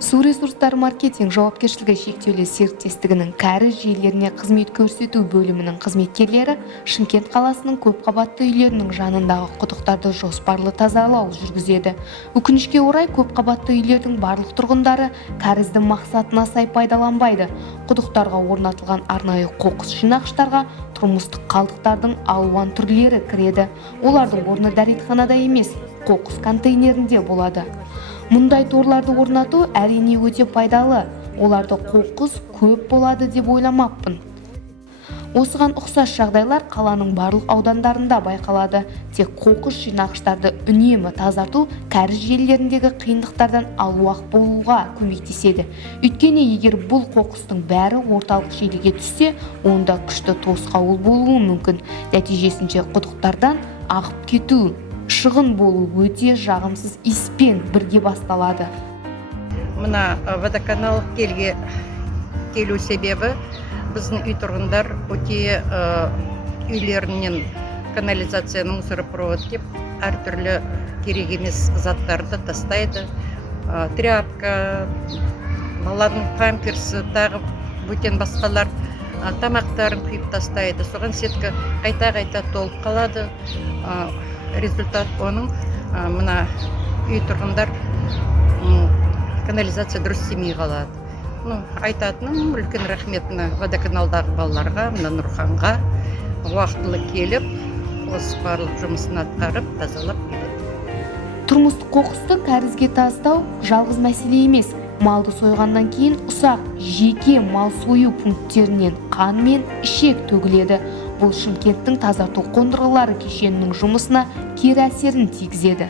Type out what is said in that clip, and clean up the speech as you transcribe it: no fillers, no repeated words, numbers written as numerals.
Су ресурстары маркетинг жауапкершілігі шектеулі серіктестігінің кәріз жүйелеріне қызмет көрсету бөлімінің қызметкерлері Шымкент қаласының көпқабатты үйлерінің жанындағы құдықтарды жоспарлы тазалау жүргізеді. Өкінішке орай көпқабатты үйлердің барлық тұрғындары кәріздің мақсатына сай пайдаланбайды. Құдықтарға орнатылған арнайы қоқыс жинағыштарға тұрмыстық қалдықтардың алуан түрлері кіреді. Олардың орны дәретханада емес, қоқыс контейнерінде болады. Мұндай торларды орнату әрине өте пайдалы. Оларды қоқыс көп болады деп ойламаппын. Осыған ұқсас жағдайлар қаланың барлық аудандарында байқалады. Тек қоқыс жинағыштарды үнемі тазарту кәріз желілеріндегі қиындықтардан аулақ болуға көмектеседі. Өйткені егер бұл қоқыстың бәрі орталық желіге түссе, онда күшті тосқауыл болуы мүмкін. Нәтижесінде құдықтардан ағып кету, шығын болу өте жағымсыз испен бірге басталады. Мына водоканал келу себебі біздің үй тұрғындар өте үйлерінен канализацияның мусоропровод деп әртүрлі керек емес заттарды тастайды. Тряпка, баланың памперсы, тағы бөтен басқалар тамақтарын құйып тастайды. Соған сетка қайта-қайта толып қалады. Результат оның мына үй тұрғындар канализация дұрыс істемей қалады. Айтатыным үлкен рахметіні водоканалдағы балаларға, мына Нұрханға уақытылы келіп, осы барлық жұмысын атқарып, тазалап келеді. Тұрмыстық қоқысты кәрізге тастау жалғыз мәселе емес. Малды сойғаннан кейін ұсақ жеке мал сою пункттерінен қан мен ішек төгіледі. Бұл Шымкенттің тазарту қондырғылары кешенінің жұмысына кері әсерін тигізеді.